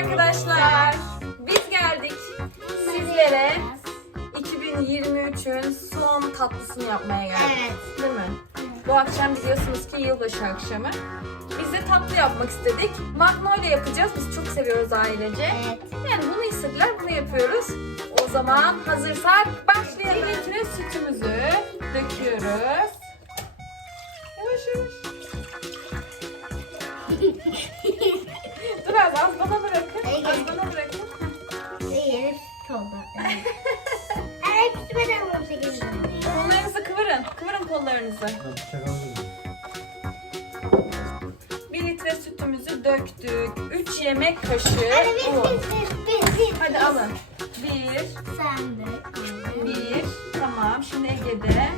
arkadaşlar. Biz geldik sizlere 2023'ün son tatlısını yapmaya geldik. Evet. Değil mi? Bu akşam biliyorsunuz ki yılbaşı akşamı. Biz de tatlı yapmak istedik. Magnolia yapacağız. Biz çok seviyoruz ailece. Evet. Yani bunu istediler, bunu yapıyoruz. O zaman hazırsak başlayalım. Bir litre sütümüzü döküyoruz. Yavaş yavaş. Dur az, az bana bırakın. Kollarınızı. Bir litre sütümüzü döktük. 3 yemek kaşığı un. Hadi alın. Bir, Sen de. bir. Tamam. Şimdi Ege'de.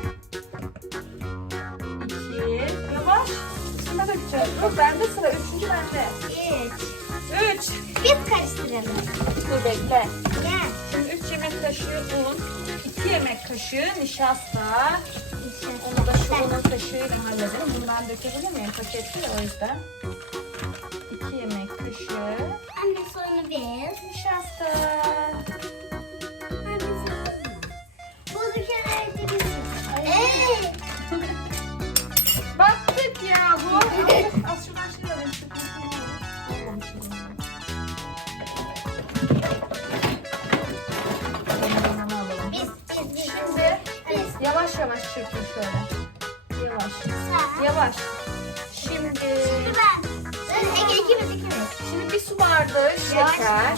İki. Yavaş. Üstüne dökeceğiz. Dur bende sıra. Üçüncü bende. Üç. Üç. Biz karıştıralım. Dur bekle. Gel. Şimdi üç yemek kaşığı un. iki yemek kaşığı nişasta. Onu da şu unun kaşığıyla halledelim. Bunu ben dökebilir miyim? Paketli ya, o yüzden. İki yemek kaşığı Anne sonra biz. nişasta. Anne sonra. Bu dükkanı biz. Eee. Baktık ya bu. yavaş yavaş çırpın şöyle. Yavaş. Sen. Yavaş. Şimdi Şimdi ben. Dur, Ege ikimiz ikimiz. şimdi bir su bardağı şeker.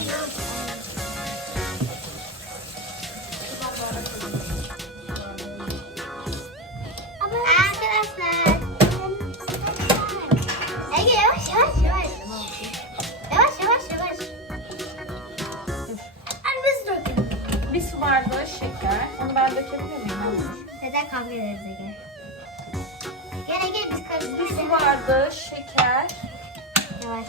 Arkadaşlar. Ege yavaş yavaş yavaş. Yavaş yavaş yavaş. Anne biz dökelim. Bir su bardağı şeker. Onu ben dökebilir miyim? Neden kavga ederiz Ege? Gel Ege biz Bir karıştırırız. su bardağı şeker. Yavaş.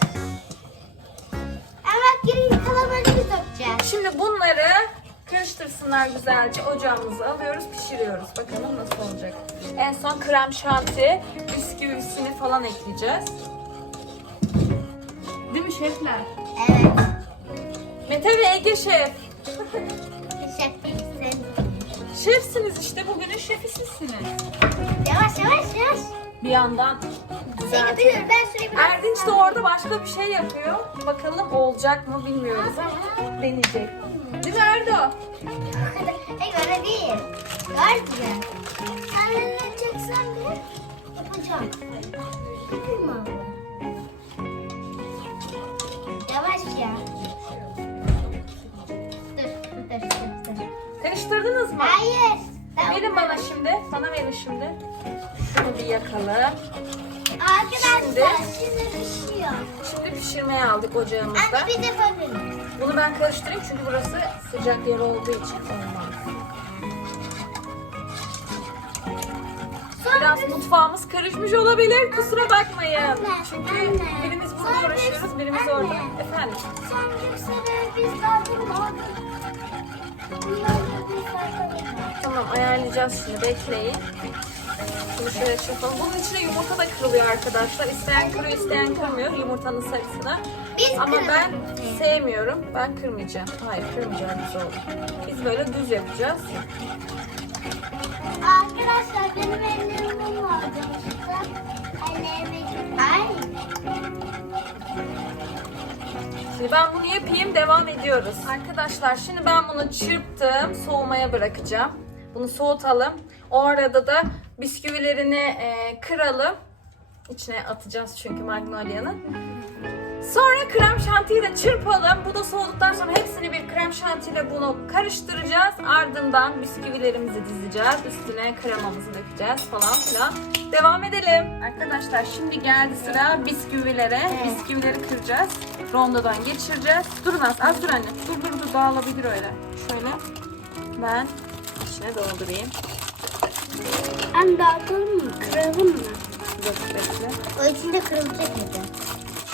Ama kalanları biz dökeceğiz. Şimdi bunları karıştırsınlar güzelce. Ocağımıza alıyoruz, pişiriyoruz. Bakalım nasıl olacak. En son krem şanti, bisküvisini falan ekleyeceğiz. Değil mi şefler? Evet. Mete ve Ege şef. Şef sen. Şefsiniz işte. Bugünün şefi sizsiniz. Yavaş yavaş yavaş. Bir yandan güzel. biliyorum ben biraz. Erdinç de orada başka bir şey yapıyor. Bakalım olacak mı bilmiyoruz ama deneyecek. Değil mi Erdo? Ege öyle değil. Var diye. Sen ne çeksen yapacağım. Abla? Yavaş ya. Bana şimdi. Bana verin şimdi. Şunu bir yakalım. Arkadaşlar şimdi pişiyor. Şimdi pişirmeye aldık ocağımızda. Anne bir de böyle. Bunu ben karıştırayım çünkü burası sıcak yer olduğu için olmaz. Biraz mutfağımız karışmış olabilir. Kusura bakmayın. Çünkü anne. birimiz burada uğraşıyoruz, birimiz anne. orada. Efendim. Sen yüksele biz kaldım orada. Biz. Tamam ayarlayacağız şimdi. Bekleyin. Bunu şöyle çırpalım. Bunun içine yumurta da kırılıyor arkadaşlar. İsteyen kırıyor, isteyen kırmıyor yumurtanın sarısını. Biz Ama kıralım. ben sevmiyorum. Ben kırmayacağım. Hayır kırmayacağım güzel olur. Biz böyle düz yapacağız. Arkadaşlar benim ellerim vardı. Ellerimi... Ay. Şimdi ben bunu yapayım devam ediyoruz. Arkadaşlar şimdi ben bunu çırptım. Soğumaya bırakacağım. Bunu soğutalım. O arada da bisküvilerini e, kıralım. İçine atacağız çünkü Magnolia'nın. Krem şantiyi de çırpalım. Bu da soğuduktan sonra hepsini bir krem şantiyle bunu karıştıracağız. Ardından bisküvilerimizi dizeceğiz. Üstüne kremamızı dökeceğiz falan filan. Devam edelim. Arkadaşlar şimdi geldi sıra bisküvilere. Bisküvileri kıracağız. Rondodan geçireceğiz. Durun az, az dur anne. Dur dur dur dağılabilir öyle. Şöyle ben içine doldurayım. Anne dağıtalım mı? Kıralım mı? Dur bekle. O içinde kırılacak mıydı?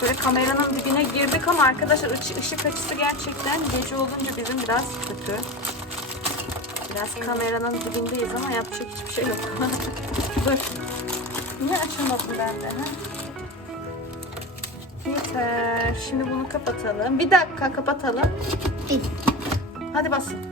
Şöyle kameranın dibine girdik ama arkadaşlar ışı- ışık açısı gerçekten gece olunca bizim biraz kötü. Biraz kameranın dibindeyiz ama yapacak hiçbir şey yok. Dur. Niye açılmasın bende? Ha? Süper. Şimdi bunu kapatalım. Bir dakika kapatalım. Hadi bas. Şimdi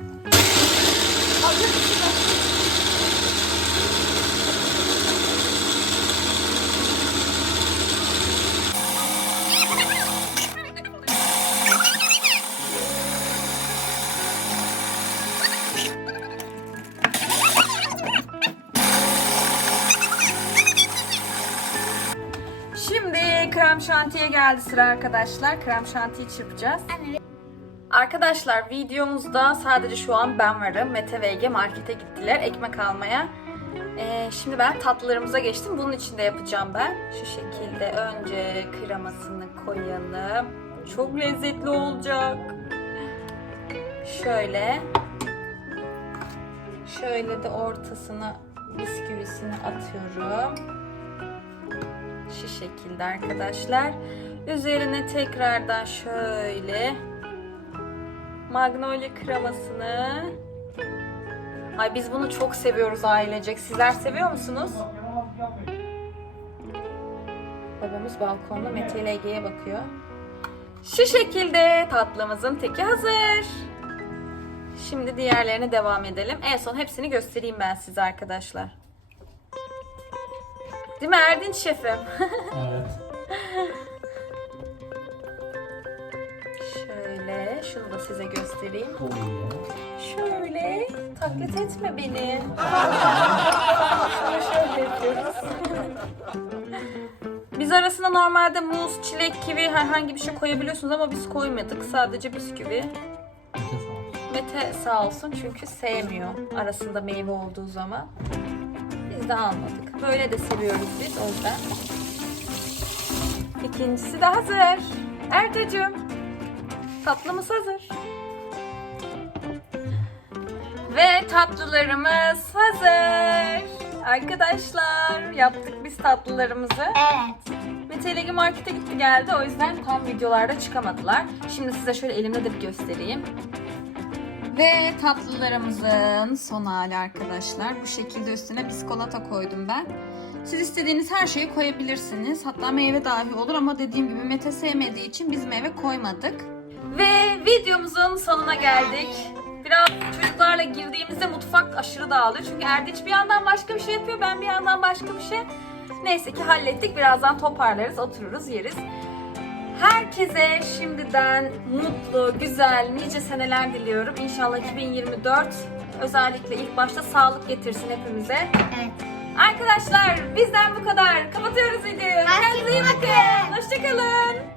geldi sıra arkadaşlar. Krem şantiyi çırpacağız. Arkadaşlar videomuzda sadece şu an ben varım. Mete ve Ege markete gittiler ekmek almaya. Ee, şimdi ben tatlılarımıza geçtim. Bunun için de yapacağım ben. Şu şekilde önce kremasını koyalım. Çok lezzetli olacak. Şöyle. Şöyle de ortasına bisküvisini atıyorum. Şekilde arkadaşlar. Üzerine tekrardan şöyle Magnolia kremasını. Ay biz bunu çok seviyoruz ailecek. Sizler seviyor musunuz? Babamız balkonda Mete ile bakıyor. Şu şekilde tatlımızın teki hazır. Şimdi diğerlerine devam edelim. En son hepsini göstereyim ben size arkadaşlar. Değil mi Erdinç şefim? Evet. Şöyle, şunu da size göstereyim. Şöyle taklit etme beni. Şöyle yapıyoruz. Biz arasında normalde muz, çilek, kivi herhangi bir şey koyabiliyorsunuz ama biz koymadık. Sadece bisküvi. Mete sağ olsun çünkü sevmiyor arasında meyve olduğu zaman. De almadık. Böyle de seviyoruz biz o yüzden. İkincisi de hazır. Ertuğ'cum tatlımız hazır. Ve tatlılarımız hazır. Arkadaşlar yaptık biz tatlılarımızı. Evet. Mete ile Ege markete gitti geldi o yüzden tam videolarda çıkamadılar. Şimdi size şöyle elimde de bir göstereyim. Ve tatlılarımızın son hali arkadaşlar. Bu şekilde üstüne biskolata koydum ben. Siz istediğiniz her şeyi koyabilirsiniz. Hatta meyve dahi olur ama dediğim gibi Mete sevmediği için biz meyve koymadık. Ve videomuzun sonuna geldik. Biraz çocuklarla girdiğimizde mutfak aşırı dağılıyor. Çünkü Erdinç bir yandan başka bir şey yapıyor, ben bir yandan başka bir şey. Neyse ki hallettik. Birazdan toparlarız, otururuz, yeriz. Herkese şimdiden mutlu, güzel, nice seneler diliyorum. İnşallah 2024 özellikle ilk başta sağlık getirsin hepimize. Evet. Arkadaşlar bizden bu kadar. Kapatıyoruz videoyu. Kendinize iyi bakın. Hoşçakalın.